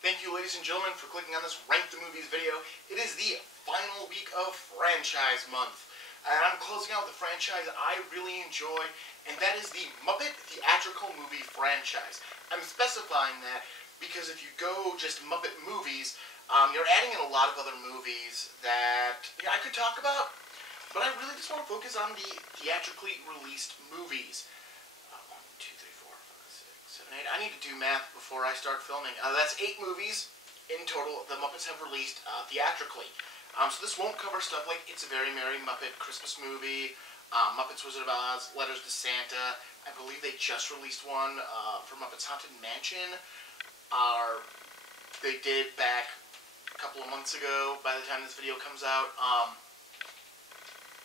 Thank you, ladies and gentlemen, for clicking on this Rank the Movies video. It is the final week of franchise month. And I'm closing out the franchise I really enjoy, and that is the Muppet Theatrical Movie Franchise. I'm specifying that because if you go just Muppet Movies, you're adding in a lot of other movies that I could talk about, but I really just want to focus on the theatrically released movies. 1, 2, 3, 4, 5, 6, 7, 8. I need to do math before I start filming. That's 8 movies in total the Muppets have released theatrically. So this won't cover stuff like It's a Very Merry Muppet Christmas Movie, Muppets Wizard of Oz, Letters to Santa. I believe they just released one for Muppets Haunted Mansion. They did back a couple of months ago by the time this video comes out.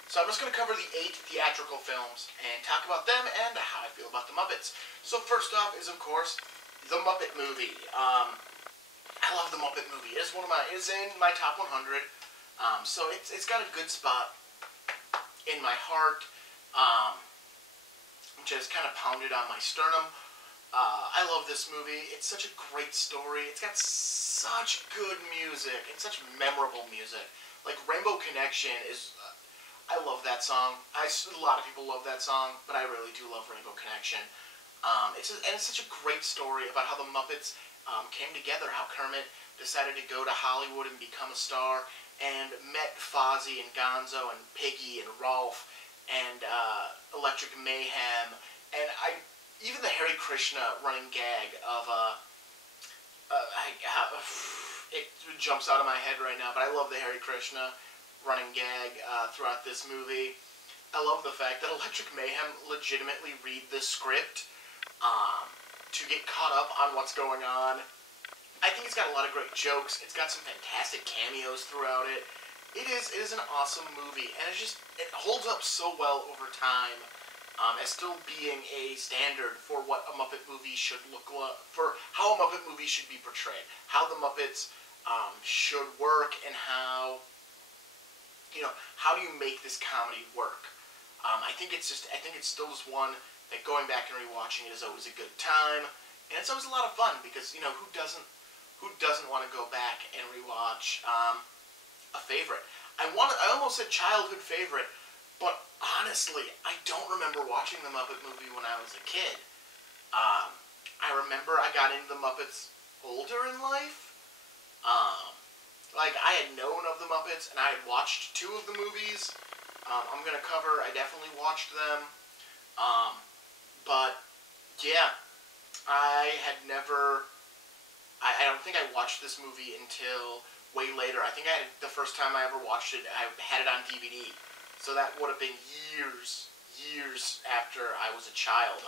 So I'm just going to cover the 8 theatrical films and talk about them and how I feel about the Muppets. So first off is, of course, the Muppet Movie. I love the Muppet Movie. It's in my top 100. So it's got a good spot in my heart, which has kind of pounded on my sternum. I love this movie. It's such a great story. It's got such good music and such memorable music. Like Rainbow Connection is... I love that song. A lot of people love that song, but I really do love Rainbow Connection. It's such a great story about how the Muppets came together, how Kermit decided to go to Hollywood and become a star, and met Fozzie and Gonzo and Piggy and Rolf and Electric Mayhem, and even the Hare Krishna running gag of it jumps out of my head right now, but I love the Hare Krishna running gag throughout this movie. I love the fact that Electric Mayhem legitimately read the script to get caught up on what's going on. I think it's got a lot of great jokes. It's got some fantastic cameos throughout it. It is an awesome movie, and it holds up so well over time as still being a standard for what a Muppet movie should look like, for how a Muppet movie should be portrayed, how the Muppets should work, and how do you make this comedy work? I think it's still just one that going back and rewatching it is always a good time, and it's always a lot of fun because who doesn't want to go back and rewatch a favorite? I almost said childhood favorite, but honestly, I don't remember watching the Muppet Movie when I was a kid. I remember I got into the Muppets older in life. Like, I had known of the Muppets, and I had watched 2 of the movies I'm going to cover. I definitely watched them. But, yeah, I don't think I watched this movie until way later. I think the first time I ever watched it, I had it on DVD. So that would have been years after I was a child.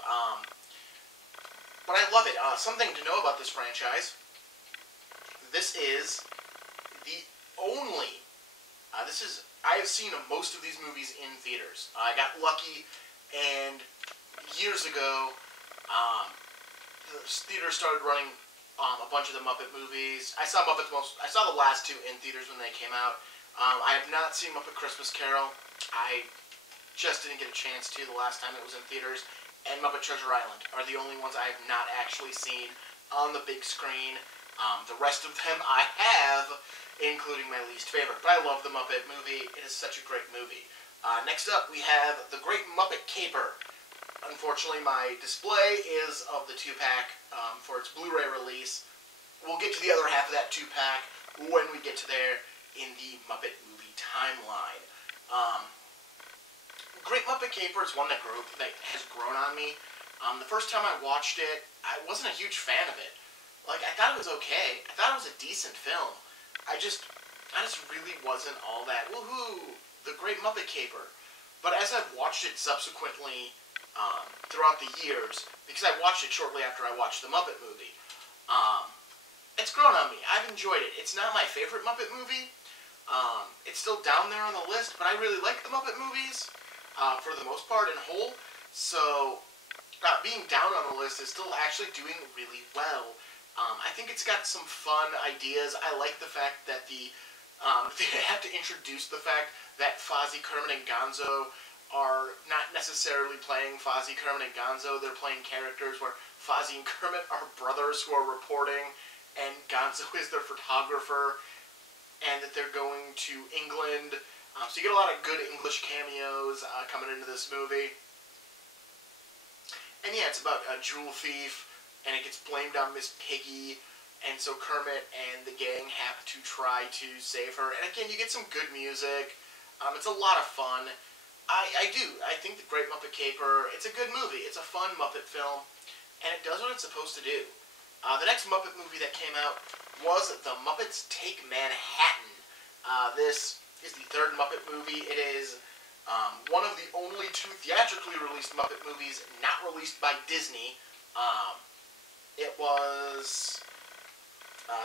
But I love it. Something to know about this franchise. This is the only... I have seen most of these movies in theaters. I got lucky, and years ago, the theater started running a bunch of the Muppet movies. I saw the last 2 in theaters when they came out. I have not seen Muppet Christmas Carol. I just didn't get a chance to the last time it was in theaters. And Muppet Treasure Island are the only ones I have not actually seen on the big screen. The rest of them I have, including my least favorite. But I love the Muppet Movie. It is such a great movie. Next up, we have The Great Muppet Caper. Unfortunately, my display is of the 2-pack for its Blu-ray release. We'll get to the other half of that 2-pack when we get to there in the Muppet Movie timeline. Great Muppet Caper is one that has grown on me. The first time I watched it, I wasn't a huge fan of it. Like, I thought it was okay. I thought it was a decent film. I just really wasn't all that, woohoo, The Great Muppet Caper. But as I've watched it subsequently throughout the years, because I watched it shortly after I watched the Muppet Movie, it's grown on me. I've enjoyed it. It's not my favorite Muppet movie. It's still down there on the list, but I really like the Muppet movies for the most part in whole. So being down on the list is still actually doing really well. I think it's got some fun ideas. I like the fact that they have to introduce the fact that Fozzie, Kermit, and Gonzo are not necessarily playing Fozzie, Kermit, and Gonzo. They're playing characters where Fozzie and Kermit are brothers who are reporting, and Gonzo is their photographer, and that they're going to England. So you get a lot of good English cameos coming into this movie. And yeah, it's about a jewel thief, and it gets blamed on Miss Piggy, and so Kermit and the gang have to try to save her. And again, you get some good music. It's a lot of fun. I think The Great Muppet Caper, it's a good movie. It's a fun Muppet film, and it does what it's supposed to do. The next Muppet movie that came out was The Muppets Take Manhattan. This is the third Muppet movie. It is one of the only two theatrically released Muppet movies not released by Disney. It was...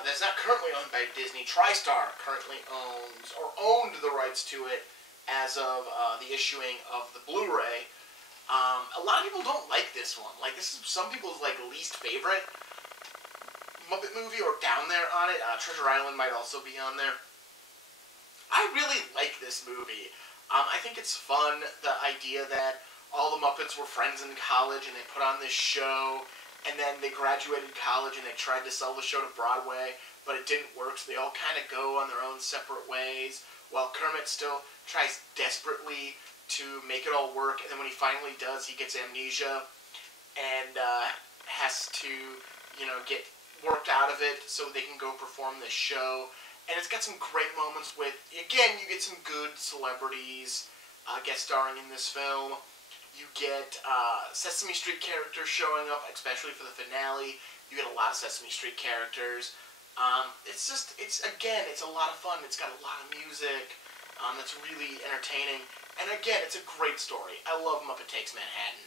that's not currently owned by Disney. TriStar currently owned the rights to it as of the issuing of the Blu-ray. A lot of people don't like this one. Like, this is some people's least favorite Muppet movie, or down there on it. Treasure Island might also be on there. I really like this movie. I think it's fun, the idea that all the Muppets were friends in college and they put on this show, and then they graduated college and they tried to sell the show to Broadway, but it didn't work, so they all kind of go on their own separate ways, while Kermit still tries desperately to make it all work, and then when he finally does, he gets amnesia and has to, get worked out of it so they can go perform this show. And it's got some great moments with, again, you get some good celebrities guest starring in this film. You get Sesame Street characters showing up, especially for the finale. You get a lot of Sesame Street characters. It's a lot of fun. It's got a lot of music that's really entertaining. And again, it's a great story. I love Muppet Takes Manhattan.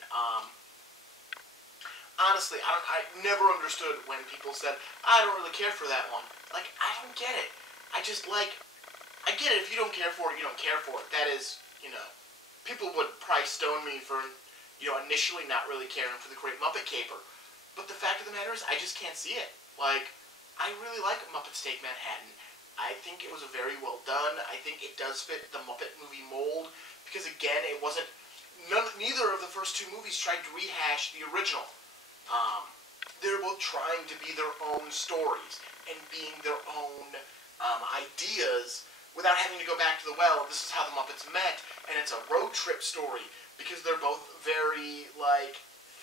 Honestly, I never understood when people said, I don't really care for that one. I don't get it. I get it. If you don't care for it, you don't care for it. That is, people would probably stone me for, initially not really caring for The Great Muppet Caper. But the fact of the matter is, I just can't see it. I really like Muppets Take Manhattan. I think it was very well done. I think it does fit the Muppet movie mold, because again, it wasn't, neither of the first two movies tried to rehash the original. They're both trying to be their own stories, and being their own ideas, without having to go back to the well. This is how the Muppets met, and it's a road trip story, because they're both very,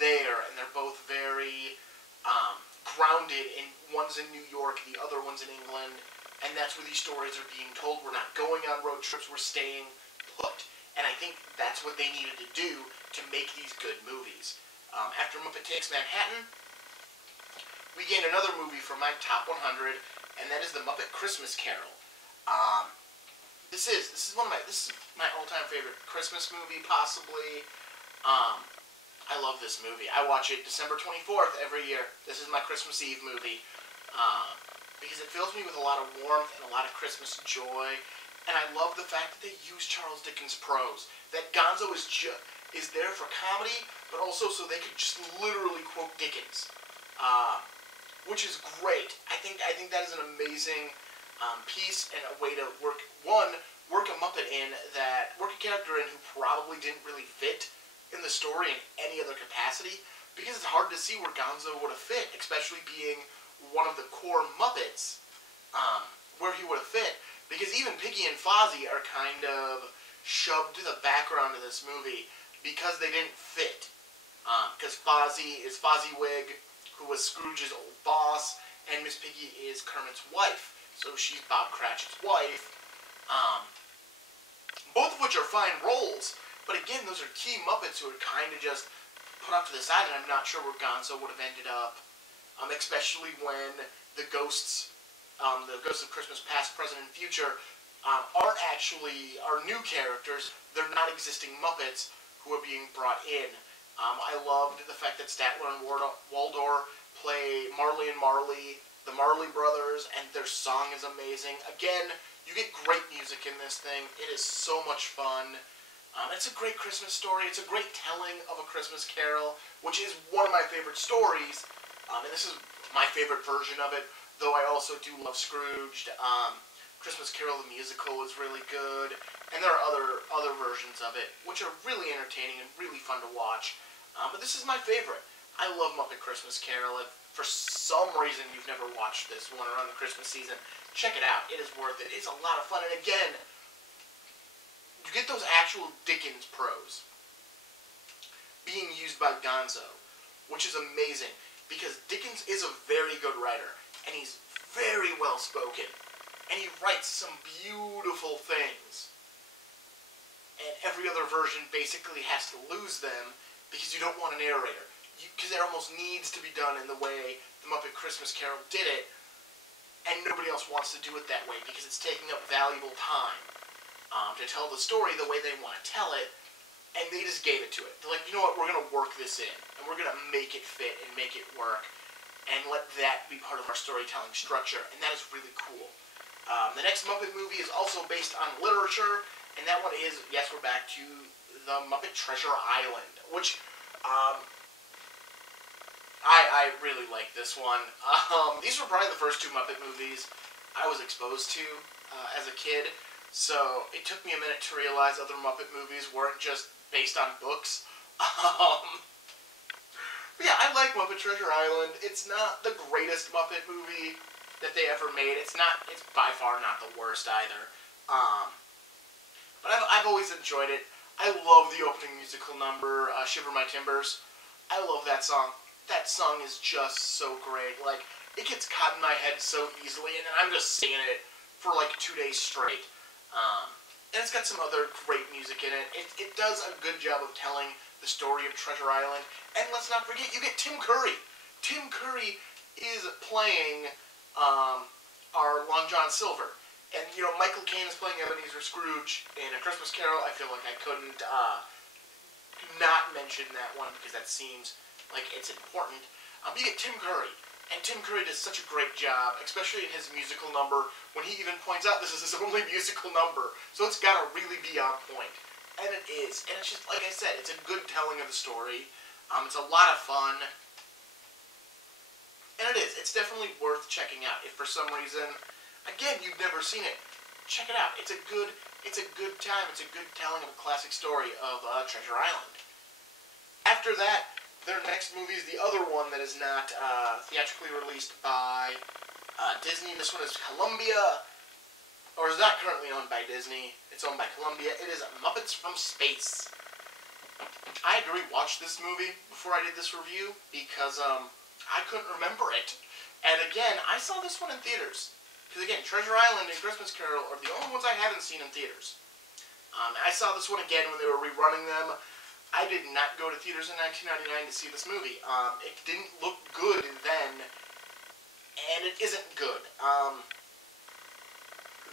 there, and they're both very, grounded in, one's in New York, the other one's in England, and that's where these stories are being told. We're not going on road trips, we're staying put. And I think that's what they needed to do to make these good movies. After Muppet Takes Manhattan, we gained another movie from my top 100, and that is The Muppet Christmas Carol. This is my all-time favorite Christmas movie, possibly. I love this movie. I watch it December 24th every year. This is my Christmas Eve movie, because it fills me with a lot of warmth and a lot of Christmas joy. And I love the fact that they use Charles Dickens' prose. That Gonzo is there for comedy, but also so they could just literally quote Dickens, which is great. I think that is an amazing piece, and a way to work a Muppet in work a character in who probably didn't really fit in the story in any other capacity, because it's hard to see where Gonzo would have fit, especially being one of the core Muppets, where he would have fit. Because even Piggy and Fozzie are kind of shoved to the background of this movie because they didn't fit. Because Fozzie is Fozziewig, who was Scrooge's old boss, and Miss Piggy is Kermit's wife. So she's Bob Cratchit's wife. Both of which are fine roles, but again, those are key Muppets who are kind of just put off to the side, and I'm not sure where Gonzo would have ended up. Especially when the ghosts of Christmas Past, Present, and Future, are new characters. They're not existing Muppets who are being brought in. I loved the fact that Statler and Waldorf play Marley and Marley, the Marley Brothers, and their song is amazing. Again, you get great music in this thing. It is so much fun. It's a great Christmas story. It's a great telling of A Christmas Carol, which is one of my favorite stories. And this is my favorite version of it, though I also do love Scrooged. Christmas Carol the musical is really good, and there are other versions of it, which are really entertaining and really fun to watch. But this is my favorite. I love Muppet Christmas Carol. If for some reason you've never watched this one around the Christmas season, check it out. It is worth it. It's a lot of fun. And again, you get those actual Dickens prose being used by Gonzo, which is amazing, because Dickens is a very good writer, and he's very well spoken, and he writes some beautiful things. And every other version basically has to lose them because you don't want a narrator. Because it almost needs to be done in the way the Muppet Christmas Carol did it, and nobody else wants to do it that way because it's taking up valuable time to tell the story the way they want to tell it, and they just gave it to it. They're like, you know what, we're going to work this in, and we're going to make it fit and make it work, and let that be part of our storytelling structure, and that is really cool. The next Muppet movie is also based on literature, and that one is, yes, we're back to the Muppet Treasure Island, which I really like this one. These were probably the first two Muppet movies I was exposed to as a kid, so it took me a minute to realize other Muppet movies weren't just based on books. But yeah, I like Muppet Treasure Island. It's not the greatest Muppet movie that they ever made. It's by far not the worst either. But I've always enjoyed it. I love the opening musical number, Shiver My Timbers. I love that song. That song is just so great. Like, it gets caught in my head so easily, and I'm just singing it for like 2 days straight. And it's got some other great music in it. It does a good job of telling the story of Treasure Island. And let's not forget, you get Tim Curry. Tim Curry is playing our Long John Silver. And, you know, Michael Caine is playing Ebenezer Scrooge in A Christmas Carol. I feel like I couldn't not mention that one because that seems like it's important. But you get Tim Curry. And Tim Curry does such a great job, especially in his musical number, when he even points out this is his only musical number. So it's got to really be on point. And it is. And it's just, like I said, it's a good telling of the story. It's a lot of fun. And it is. It's definitely worth checking out. If for some reason, again, you've never seen it, check it out. It's a good time. It's a good telling of a classic story of Treasure Island. After that, their next movie is the other one that is not theatrically released by Disney. This one is Columbia, or is not currently owned by Disney. It's owned by Columbia. It is Muppets from Space. I had to rewatch this movie before I did this review because I couldn't remember it. And again, I saw this one in theaters. Because again, Treasure Island and Christmas Carol are the only ones I haven't seen in theaters. I saw this one again when they were rerunning them. I did not go to theaters in 1999 to see this movie. It didn't look good then, and it isn't good.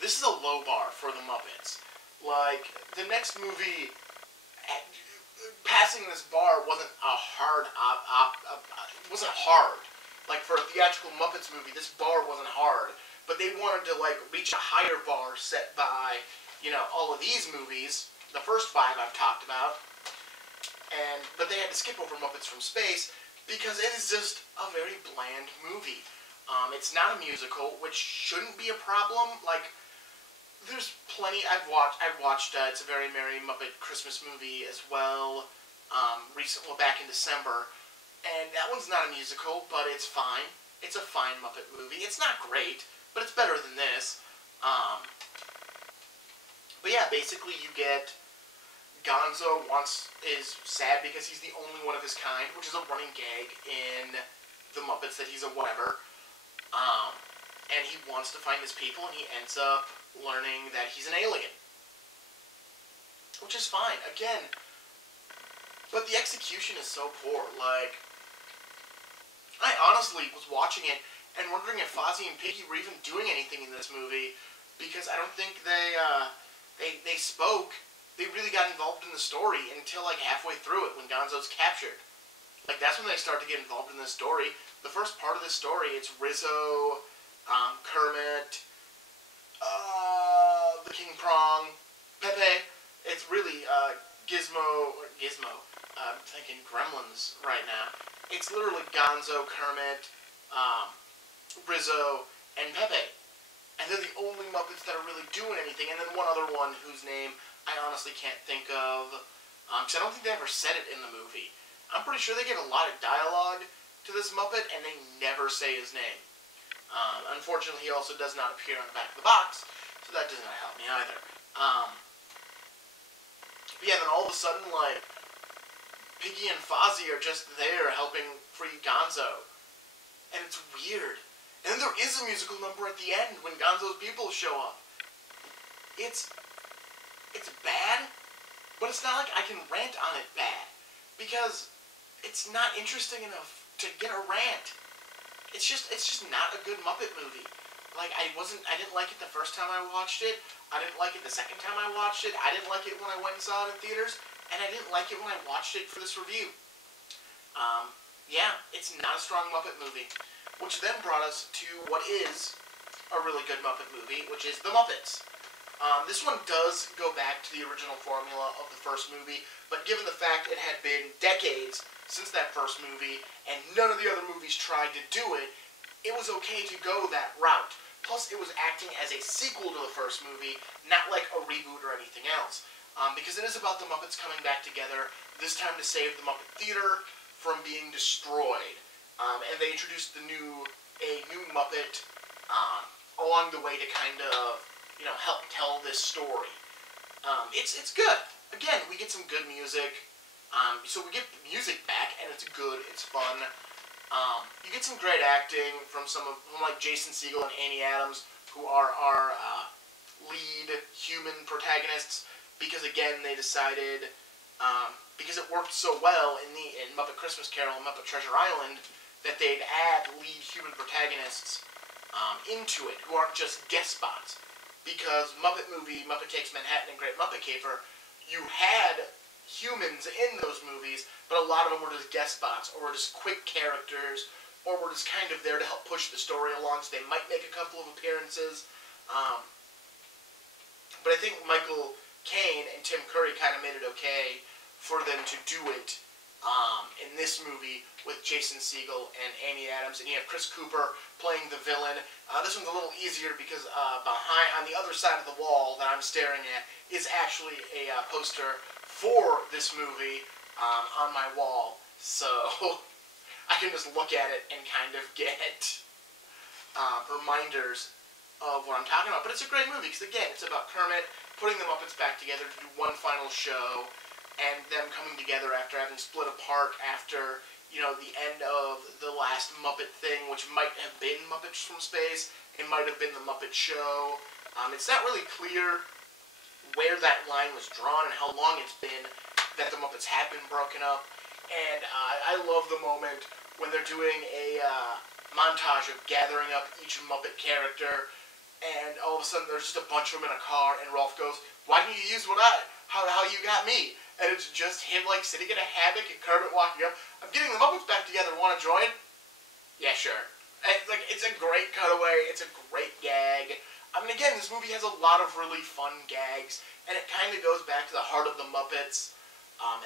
This is a low bar for the Muppets. Like, the next movie, passing this bar wasn't a hard, wasn't hard. Like, for a theatrical Muppets movie, this bar wasn't hard. But they wanted to, like, reach a higher bar set by, you know, all of these movies, the first 5 I've talked about. But they had to skip over Muppets from Space because it is just a very bland movie. It's not a musical, which shouldn't be a problem. Like, there's plenty. I've watched It's a Very Merry Muppet Christmas Movie as well. Recently, back in December, and that one's not a musical, but it's fine. It's a fine Muppet movie. It's not great, but it's better than this. But yeah, basically you get Gonzo is sad because he's the only one of his kind, which is a running gag in the Muppets that he's a whatever. And he wants to find his people, and he ends up learning that he's an alien. Which is fine, again. But the execution is so poor. Like, I honestly was watching it and wondering if Fozzie and Piggy were even doing anything in this movie, because I don't think they spoke. They really got involved in the story until like halfway through it when Gonzo's captured. Like, that's when they start to get involved in the story. The first part of the story, it's Rizzo, Kermit, the King Prong, Pepe. It's really Gizmo. I'm thinking Gremlins right now. It's literally Gonzo, Kermit, Rizzo, and Pepe. And they're the only Muppets that are really doing anything. And then one other one whose name I honestly can't think of, because I don't think they ever said it in the movie. I'm pretty sure they give a lot of dialogue to this Muppet, and they never say his name. Unfortunately, he also does not appear on the back of the box, so that does not help me either. But yeah, then all of a sudden, like, Piggy and Fozzie are just there helping free Gonzo. And it's weird. And then there is a musical number at the end when Gonzo's people show up. It's bad, but it's not like I can rant on it bad. Because it's not interesting enough to get a rant. It's just not a good Muppet movie. Like, I didn't like it the first time I watched it. I didn't like it the second time I watched it. I didn't like it when I went and saw it in theaters. And I didn't like it when I watched it for this review. Yeah, it's not a strong Muppet movie. Which then brought us to what is a really good Muppet movie, which is The Muppets. This one does go back to the original formula of the first movie, but given the fact it had been decades since that first movie, and none of the other movies tried to do it, it was okay to go that route. Plus, it was acting as a sequel to the first movie, not like a reboot or anything else. Because it is about the Muppets coming back together, this time to save the Muppet Theater from being destroyed. And they introduced a new Muppet along the way to kind of, help tell this story. It's good. Again, we get some good music. So we get music back, and it's good, it's fun. You get some great acting from like Jason Segel and Amy Adams, who are our lead human protagonists, because again, they decided, because it worked so well in Muppet Christmas Carol and Muppet Treasure Island, that they'd add lead human protagonists into it, who aren't just guest spots. Because Muppet Movie, Muppet Takes Manhattan, and Great Muppet Caper, you had humans in those movies, but a lot of them were just guest spots, or were just quick characters, or were just kind of there to help push the story along, so they might make a couple of appearances. But I think Michael Caine and Tim Curry kind of made it okay for them to do it in this movie with Jason Segel and Amy Adams, and you have Chris Cooper playing the villain. This one's a little easier because on the other side of the wall that I'm staring at is actually a poster for this movie on my wall, so I can just look at it and kind of get reminders of what I'm talking about. But it's a great movie because, again, it's about Kermit putting the Muppets back together to do one final show, and them coming together after having split apart after, the end of the last Muppet thing, which might have been Muppets from Space. It might have been the Muppet Show. It's not really clear where that line was drawn and how long it's been that the Muppets have been broken up. And I love the moment when they're doing a montage of gathering up each Muppet character, and all of a sudden there's just a bunch of them in a car, and Rolf goes, "Why didn't you use how you got me?" And it's just him, like, sitting in a hammock and Kermit walking up. "I'm getting the Muppets back together. Want to join?" "Yeah, sure." And, it's a great cutaway. It's a great gag. I mean, again, this movie has a lot of really fun gags, and it kind of goes back to the heart of the Muppets.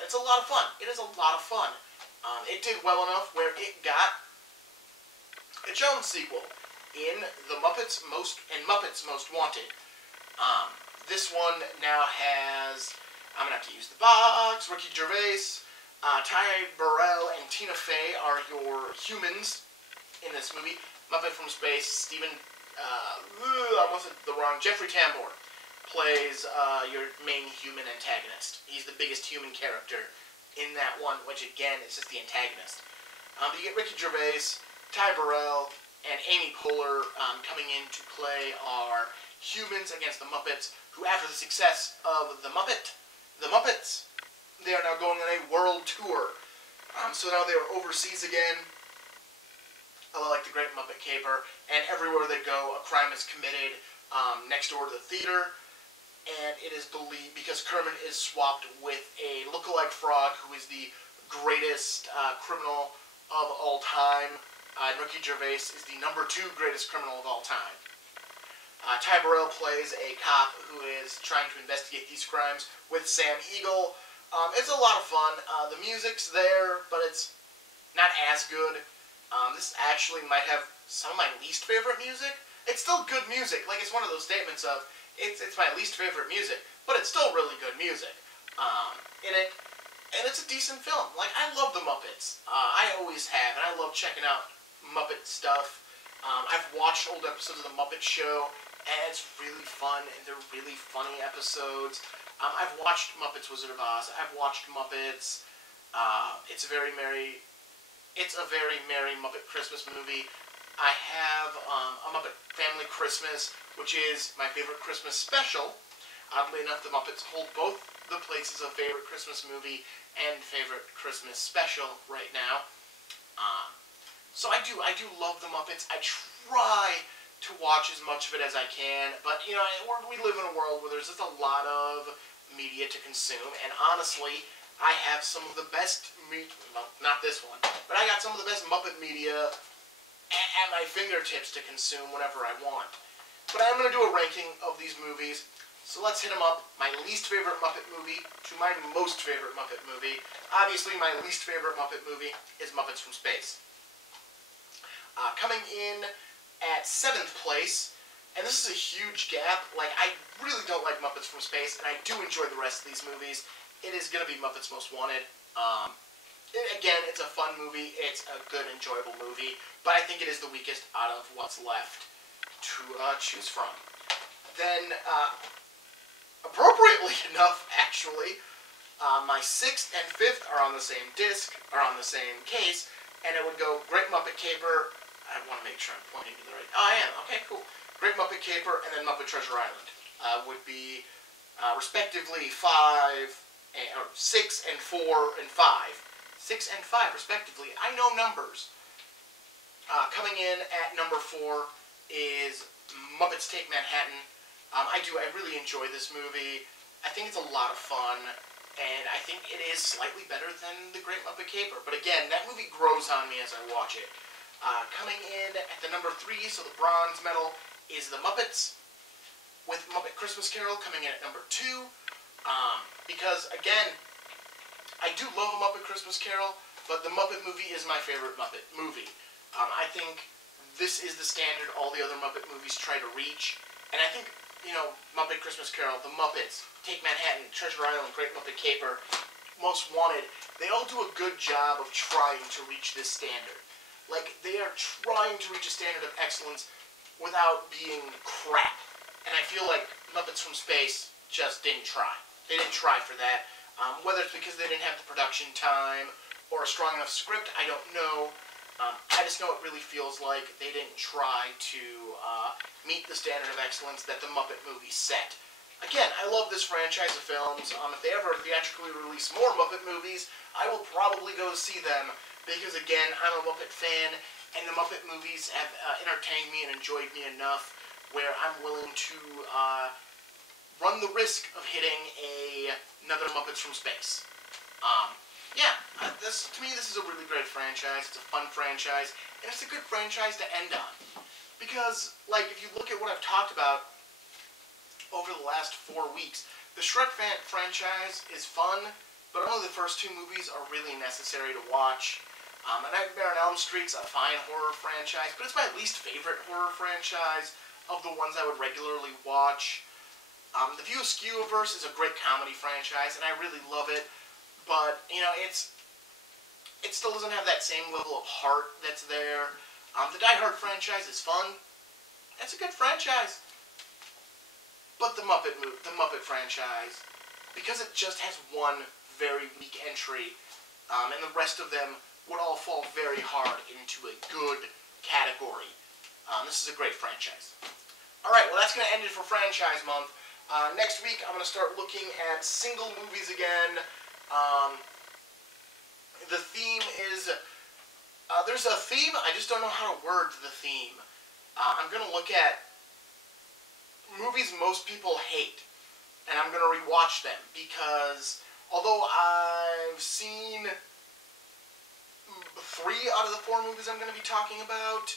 It's a lot of fun. It is a lot of fun. It did well enough where it got its own sequel in the Muppets Most Wanted. This one now has, I'm going to have to use the box, Ricky Gervais, Ty Burrell, and Tina Fey are your humans in this movie. Muppet from Space, Jeffrey Tambor plays your main human antagonist. He's the biggest human character in that one, which again is just the antagonist. You get Ricky Gervais, Ty Burrell, and Amy Poehler coming in to play our humans against the Muppets, who after the success of the Muppets, they are now going on a world tour. So now they are overseas again, like the Great Muppet Caper, and everywhere they go, a crime is committed next door to the theater, and it is believed, because Kermit is swapped with a look-alike frog who is the greatest criminal of all time, and Ricky Gervais is the #2 greatest criminal of all time. Ty Burrell plays a cop who is trying to investigate these crimes with Sam Eagle. It's a lot of fun. The music's there, but it's not as good. This actually might have some of my least favorite music. It's still good music. Like, it's one of those statements of, it's my least favorite music, but it's still really good music in it. And it's a decent film. Like, I love the Muppets. I always have, and I love checking out Muppet stuff. I've watched old episodes of The Muppet Show, and it's really fun, and they're really funny episodes. I've watched Muppets Wizard of Oz. I've watched Muppets. It's a very merry Muppet Christmas movie. I have a Muppet Family Christmas, which is my favorite Christmas special. Oddly enough, the Muppets hold both the places of favorite Christmas movie and favorite Christmas special right now. So I do love the Muppets. I try to watch as much of it as I can, but you know, we live in a world where there's just a lot of media to consume, and honestly, I have some of the best well, not this one, but I got some of the best Muppet media at my fingertips to consume whenever I want. But I'm going to do a ranking of these movies, so let's hit them up. My least favorite Muppet movie to my most favorite Muppet movie. Obviously, my least favorite Muppet movie is Muppets from Space. Coming in at 7th place, and this is a huge gap. Like, I really don't like Muppets from Space, and I do enjoy the rest of these movies. It is going to be Muppets Most Wanted. Again, it's a fun movie. It's a good, enjoyable movie, but I think it is the weakest out of what's left to choose from. Then, appropriately enough, actually, my 6th and 5th are on the same disc, are on the same case, and it would go Great Muppet Caper. I want to make sure I'm pointing to the right. Oh, I am. Okay, cool. Great Muppet Caper and then Muppet Treasure Island would be respectively 6 and 4 and 5. 6 and 5 respectively. I know numbers. Coming in at number 4 is Muppets Take Manhattan. I really enjoy this movie. I think it's a lot of fun, and I think it is slightly better than The Great Muppet Caper. But again, that movie grows on me as I watch it. Coming in at the number 3, so the bronze medal, is The Muppets, with Muppet Christmas Carol coming in at number 2. Because, again, I do love A Muppet Christmas Carol, but The Muppet Movie is my favorite Muppet movie. I think this is the standard all the other Muppet movies try to reach. And I think, you know, Muppet Christmas Carol, The Muppets, Take Manhattan, Treasure Island, Great Muppet Caper, Most Wanted, they all do a good job of trying to reach this standard. Like, they are trying to reach a standard of excellence without being crap. And I feel like Muppets from Space just didn't try. They didn't try for that. Whether it's because they didn't have the production time or a strong enough script, I don't know. I just know it really feels like they didn't try to meet the standard of excellence that the Muppet movie set. Again, I love this franchise of films. If they ever theatrically release more Muppet movies, I will probably go see them. Because, again, I'm a Muppet fan, and the Muppet movies have entertained me and enjoyed me enough where I'm willing to run the risk of hitting another Muppets from Space. To me, this is a really great franchise. It's a fun franchise, and it's a good franchise to end on. Because, like, if you look at what I've talked about over the last 4 weeks, the Shrek franchise is fun, but only the first 2 movies are really necessary to watch. A Nightmare on Elm Street's a fine horror franchise, but it's my least favorite horror franchise of the ones I would regularly watch. The View Askewverse is a great comedy franchise, and I really love it, but, you know, it still doesn't have that same level of heart that's there. The Die Hard franchise is fun. It's a good franchise. But the Muppet franchise, because it just has one very weak entry, and the rest of them would all fall very hard into a good category. This is a great franchise. Alright, well that's going to end it for Franchise Month. Next week I'm going to start looking at single movies again. The theme is... there's a theme, I just don't know how to word the theme. I'm going to look at movies most people hate, and I'm going to rewatch them, because although I've seen 3 out of the 4 movies I'm going to be talking about,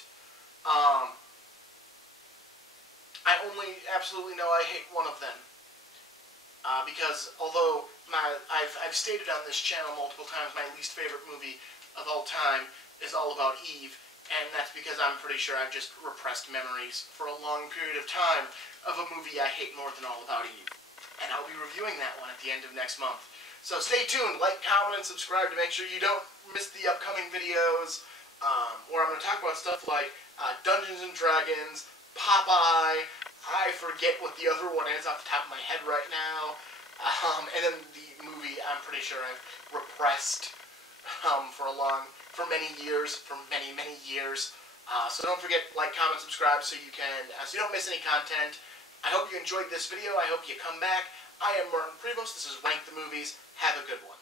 I only absolutely know I hate one of them. Because although I've stated on this channel multiple times my least favorite movie of all time is All About Eve, and that's because I'm pretty sure I've just repressed memories for a long period of time of a movie I hate more than All About Eve. And I'll be reviewing that one at the end of next month. So stay tuned, like, comment, and subscribe to make sure you don't miss the upcoming videos, where I'm going to talk about stuff like Dungeons & Dragons, Popeye, I forget what the other one is off the top of my head right now, and then the movie I'm pretty sure I've repressed for many years, many years. So don't forget, like, comment, subscribe so you don't miss any content. I hope you enjoyed this video. I hope you come back. I am Martin Prevost. This is Rank the Movies. Have a good one.